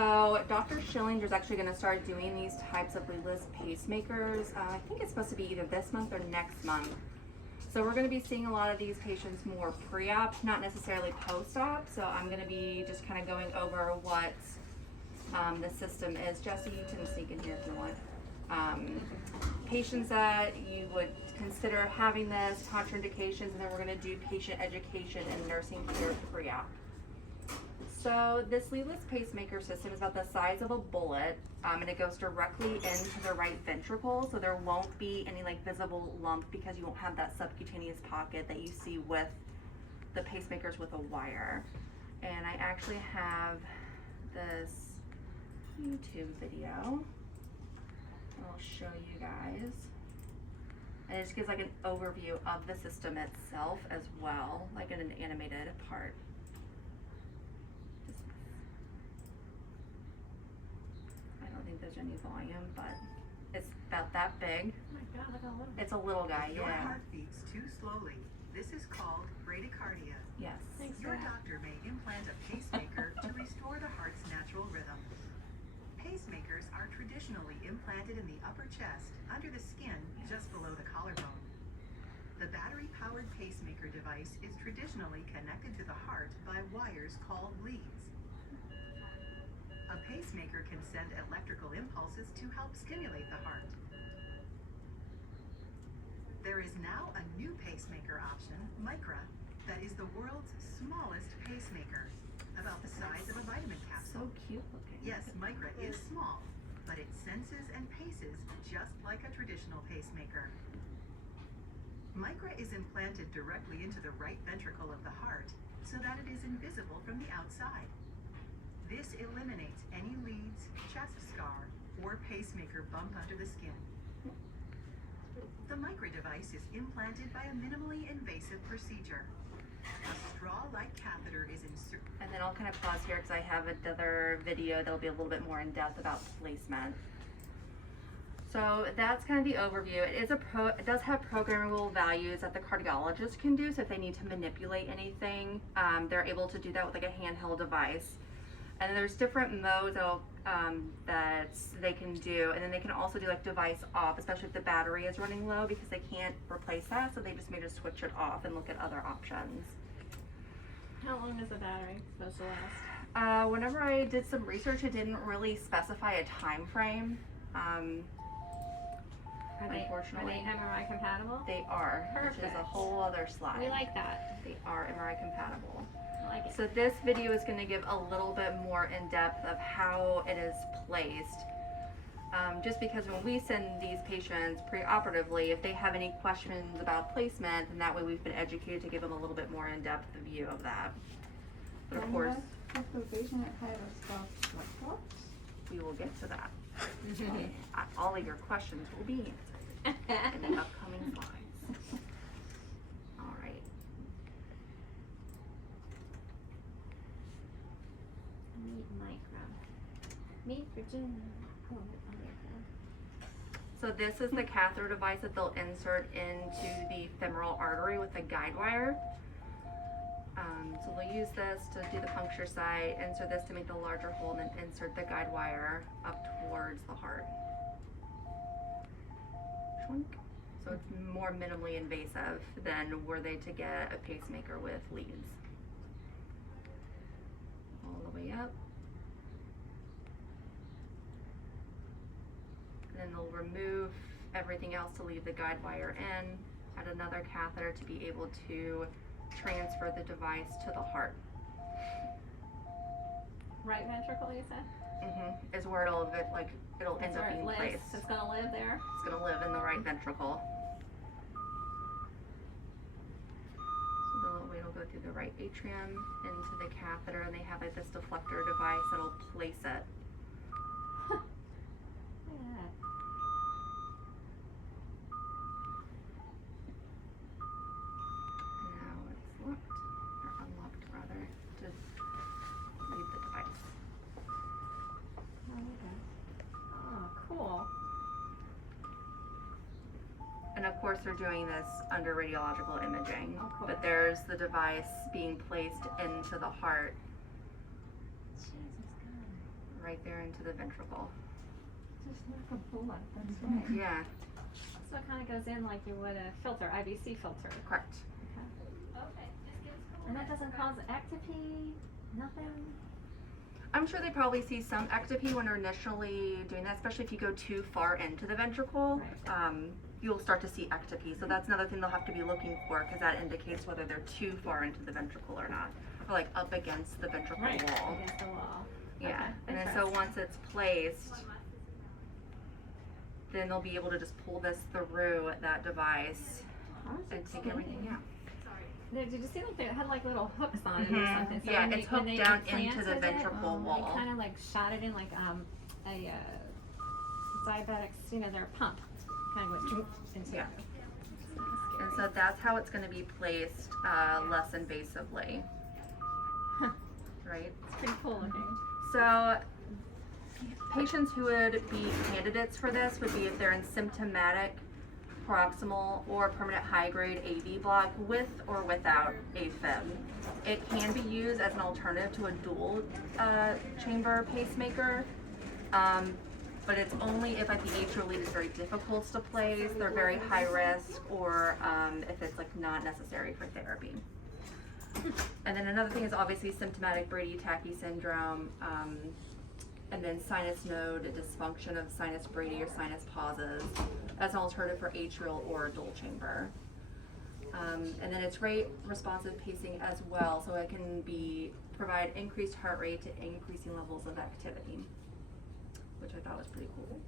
So Dr. Schillinger's actually going to start doing these types of leadless pacemakers. I think it's supposed to be either this month or next month. So we're going to be seeing a lot of these patients more pre-op, not necessarily post-op. So I'm going to be just kind of going over what the system is. Jesse, you can sneak in here if you want. Patients that you would consider having this, contraindications, and then we're going to do patient education and nursing care pre-op. So this leadless pacemaker system is about the size of a bullet, and it goes directly into the right ventricle, so there won't be any like visible lump because you won't have that subcutaneous pocket that you see with the pacemakers with a wire. And I actually have this YouTube video I'll show you guys. And it just gives like an overview of the system itself as well, like in an animated part. I don't think there's any volume, but it's about that big. Oh my God, look how little. It's a little guy, If your yeah. heart beats too slowly, this is called bradycardia. Yes. Thanks, Your Dad. doctor may implant a pacemaker to restore the heart's natural rhythm. Pacemakers are traditionally implanted in the upper chest, under the skin, just below the collarbone. The battery-powered pacemaker device is traditionally connected to the heart by wires called leads. A pacemaker can send electrical impulses to help stimulate the heart. There is now a new pacemaker option, Micra, that is the world's smallest pacemaker, about the size of a vitamin capsule. So cute looking. Yes, Micra is small, but it senses and paces just like a traditional pacemaker. Micra is implanted directly into the right ventricle of the heart so that it is invisible from the outside. This eliminates any leads, chest scar, or pacemaker bump under the skin. The Micra device is implanted by a minimally invasive procedure. A straw-like catheter is inserted. And then I'll kind of pause here because I have another video that'll be a little bit more in depth about placement. So that's kind of the overview. It does have programmable values that the cardiologist can do. So if they need to manipulate anything, they're able to do that with like a handheld device. And then there's different modes that they can do. And then they can also do like device off, especially if the battery is running low, because they can't replace that. So they just may just switch it off and look at other options. How long is the battery supposed to last? Whenever I did some research, it didn't really specify a time frame. Unfortunately, Are they MRI compatible? they are, which is a Perfect. whole other slide. We like that. They are MRI compatible. I like it. So this video is going to give a little bit more in depth of how it is placed. Just because when we send these patients pre-operatively, if they have any questions about placement, then that way we've been educated to give them a little bit more in-depth view of that. But of course, If the patient had a soft blood we will get to that. All of your questions will be answered in the upcoming slides. All right. Meet Micra. Meet Virginia. Oh, okay. So this is the catheter device that they'll insert into the femoral artery with a guide wire. So they'll use this to do the puncture site, insert this to make the larger hole, and then insert the guide wire up towards the heart. Schwink. So it's more minimally invasive than were they to get a pacemaker with leads. All the way up. And then they'll remove everything else to leave the guide wire in, add another catheter to be able to transfer the device to the heart. Right ventricle, you said? Is where it'll end That's up where it being lives. placed. It's gonna live there. It's gonna live in the right ventricle. So the little way will go through the right atrium into the catheter, and they have like this deflector device that'll place it. Look at that. Now it's locked, or unlocked rather, to leave the device. Oh, okay. Oh, cool. And of course they're doing this under radiological imaging, Oh, cool. but there's the device being placed into the heart Jesus God. right there into the ventricle. Just like a bullet, that's right. Yeah, So it kind of goes in like you would a filter, IVC filter. correct. And that doesn't cause ectopy, nothing? I'm sure they probably see some ectopy when they're initially doing that, especially if you go too far into the ventricle. You'll start to see ectopy. So that's another thing they'll have to be looking for, because that indicates whether they're too far into the ventricle or not, or like up against the ventricle wall. Against the wall. Yeah, Okay, and then so once it's placed, then they'll be able to just pull this through that device and take everything out. Did you see like they had like little hooks on it or something? So Yeah, when it's when hooked down into implanted the it, ventricle wall. They kind of like shot it in like a diabetics, their pump kind of went into Yeah. it. It's kinda scary. And so that's how it's going to be placed less invasively, right? It's pretty cool looking. So patients who would be candidates for this would be if they're in symptomatic proximal or permanent high-grade AV block with or without AFib. It can be used as an alternative to a dual chamber pacemaker, but it's only if like the atrial lead is very difficult to place, they're very high risk, or if it's like not necessary for therapy. And then another thing is obviously symptomatic Brady-Tachy syndrome, and then sinus node dysfunction of sinus Brady or sinus pauses as an alternative for atrial or dual chamber. And then it's rate responsive pacing as well, so it can provide increased heart rate to increasing levels of activity, which I thought was pretty cool.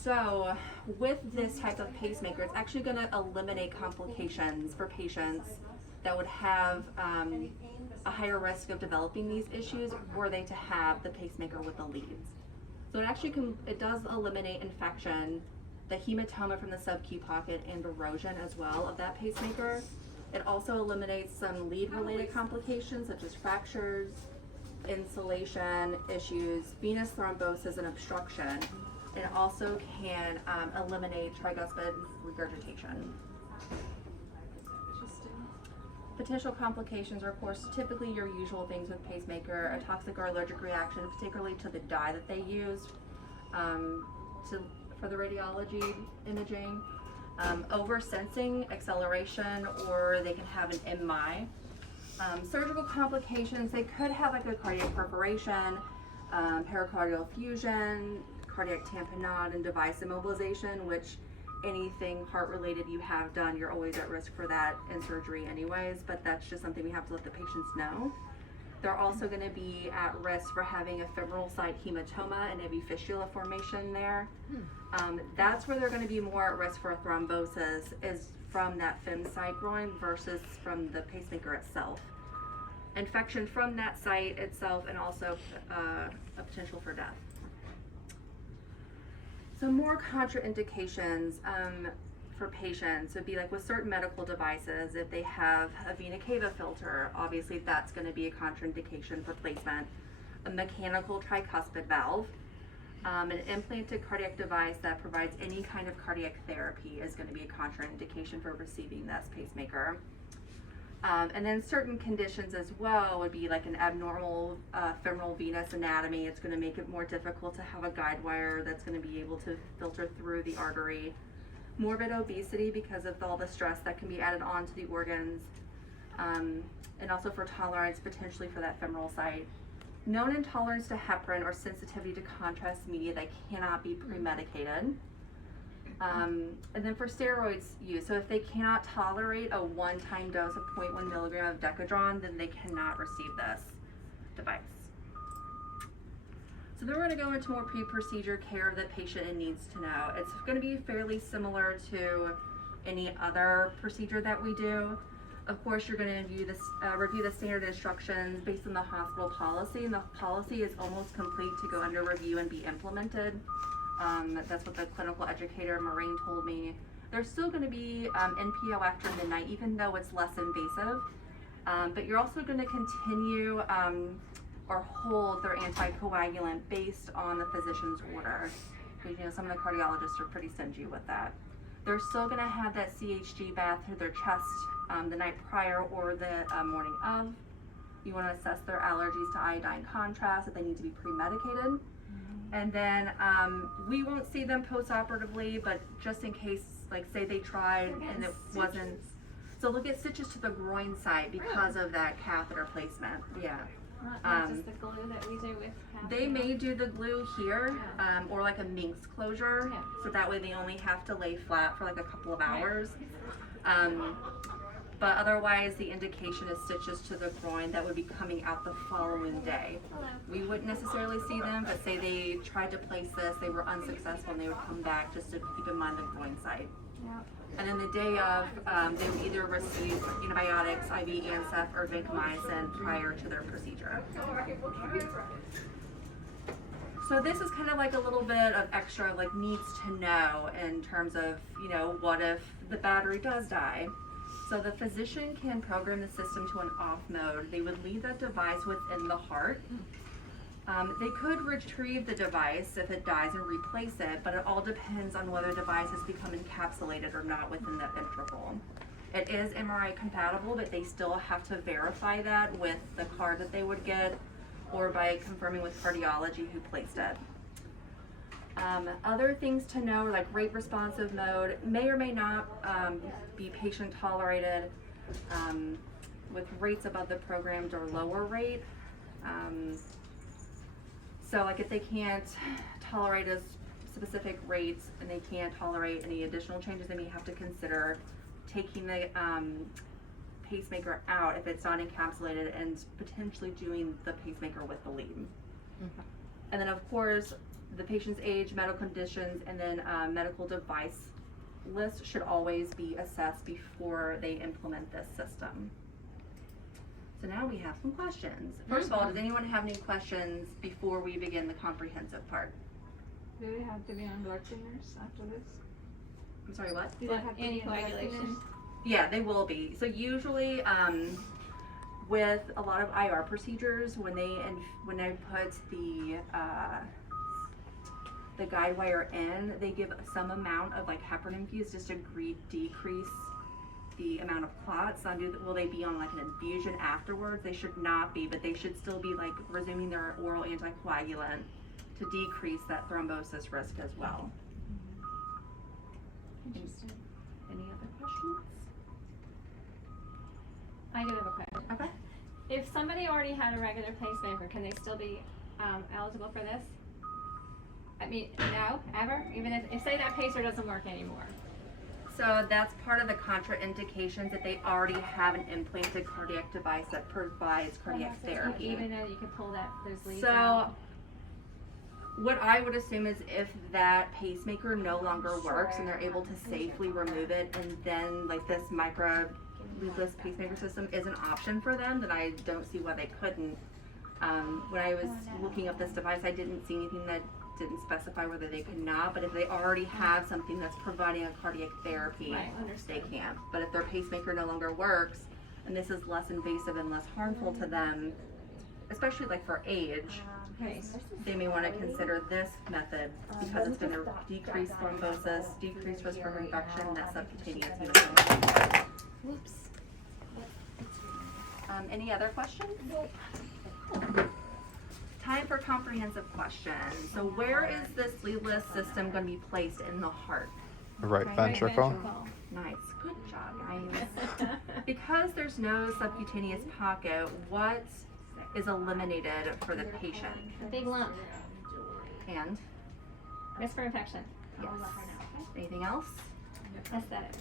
So with this type of pacemaker, it's actually going to eliminate complications for patients that would have a higher risk of developing these issues were they to have the pacemaker with the leads. So it actually it does eliminate infection, the hematoma from the sub-Q pocket, and erosion as well of that pacemaker. It also eliminates some lead-related complications such as fractures, insulation issues, venous thrombosis, and obstruction. It also can eliminate tricuspid regurgitation. Potential complications are, of course, typically your usual things with pacemaker: a toxic or allergic reaction, particularly to the dye that they used for the radiology imaging, over-sensing, acceleration, or they can have an MI. Surgical complications, they could have like a cardiac perforation, pericardial effusion, cardiac tamponade, and device immobilization, which anything heart related you have done, you're always at risk for that in surgery anyways, but that's just something we have to let the patients know. They're also going to be at risk for having a femoral side hematoma and AV fistula formation there. That's where they're going to be more at risk for a thrombosis, is from that fem side groin versus from the pacemaker itself. Infection from that site itself, and also a potential for death. So more contraindications for patients would be like with certain medical devices, if they have a vena cava filter, obviously that's going to be a contraindication for placement. A mechanical tricuspid valve, an implanted cardiac device that provides any kind of cardiac therapy is going to be a contraindication for receiving this pacemaker. And then certain conditions as well would be like an abnormal femoral venous anatomy. It's going to make it more difficult to have a guide wire that's going to be able to filter through the artery. Morbid obesity because of all the stress that can be added onto the organs, and also for tolerance potentially for that femoral site. Known intolerance to heparin or sensitivity to contrast media that cannot be premedicated. And then for steroids use, so if they cannot tolerate a one-time dose of 0.1 milligram of Decadron, then they cannot receive this device. So then we're going to go into more pre-procedure care the patient needs to know. It's going to be fairly similar to any other procedure that we do. Of course, you're going to review the standard instructions based on the hospital policy, and the policy is almost complete to go under review and be implemented. That's what the clinical educator, Maureen, told me. There's still going to be NPO after midnight, even though it's less invasive. But you're also going to continue or hold their anticoagulant based on the physician's order. Because some of the cardiologists are pretty stingy with that. They're still going to have that CHG bath through their chest the night prior or the morning of. You want to assess their allergies to iodine contrast, if they need to be pre-medicated. And then we won't see them post-operatively, but just in case, like say they tried and it wasn't, so they'll get stitches to the groin site because of that catheter placement. Yeah. Not just the glue that we do with They may do the glue here, or like a minx closure, Yeah. so that way they only have to lay flat for like a couple of hours. But otherwise, the indication is stitches to the groin that would be coming out the following day. We wouldn't necessarily see them, but say they tried to place this, they were unsuccessful, and they would come back just to keep in mind the groin site. Yep. And then the day of, they would either receive antibiotics, IV Ansef, or vancomycin prior to their procedure. So this is kind of like a little bit of extra like needs to know in terms of, you know, what if the battery does die? So the physician can program the system to an off mode. They would leave that device within the heart. They could retrieve the device if it dies and replace it, but it all depends on whether the device has become encapsulated or not within the ventricle. It is MRI compatible, but they still have to verify that with the card that they would get or by confirming with cardiology who placed it. Other things to know are like rate responsive mode, may or may not be patient tolerated with rates above the programmed or lower rate. So like if they can't tolerate a specific rates and they can't tolerate any additional changes, they may have to consider taking the pacemaker out if it's not encapsulated and potentially doing the pacemaker with the lead. And then of course, the patient's age, medical conditions, and then medical device list should always be assessed before they implement this system. So now we have some questions. First of all, does anyone have any questions before we begin the comprehensive part? Do they have to be on blood thinners after this? I'm sorry, what? Do they have to be on blood Anticoagulation. thinners? Yeah, they will be. So usually, with a lot of IR procedures, when they put the guide wire in, they give some amount of like heparin infused just to decrease the amount of clots. Will they be on like an infusion afterwards? They should not be, but they should still be like resuming their oral anticoagulant to decrease that thrombosis risk as well. Interesting. Any other questions? I do have a question. Okay. If somebody already had a regular pacemaker, can they still be eligible for this? I mean, no, ever? Even if say that pacer doesn't work anymore? So that's part of the contraindications that they already have an implanted cardiac device that provides cardiac therapy. Even though you could pull those leads So out? what I would assume is if that pacemaker no longer works and they're able to safely remove it, and then like this Micra leadless pacemaker system is an option for them, then I don't see why they couldn't. When I was looking up this device, I didn't see anything that didn't specify whether they could not, but if they already have something that's providing a cardiac therapy, Right, they understood. can't. But if their pacemaker no longer works, and this is less invasive and less harmful to them, especially like for age, Okay. they may want to consider this method because it's going to decrease thrombosis, decrease risk for infection, and that subcutaneous hematoma. Whoops. Any other questions? Time for comprehensive questions. So where is this leadless system going to be placed in the heart? The right ventricle. Nice. Good job, guys. Because there's no subcutaneous pocket, what is eliminated for the patient? A big lump. And? Risk for infection. Yes. Anything else? Aesthetics.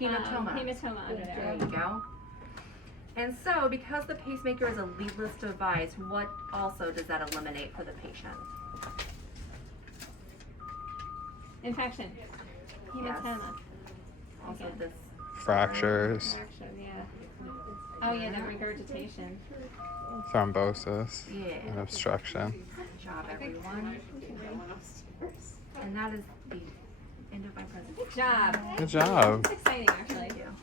Hematoma. Hematoma under There there. you go. And so, because the pacemaker is a leadless device, what also does that eliminate for the patient? Infection. Hematoma. Also Okay. this Fractures, Infection, yeah. Oh yeah, the regurgitation. thrombosis, Yeah. and obstruction. Good job, everyone. And that is the end of my presentation. Good job. Good job. It's exciting actually. Thank you.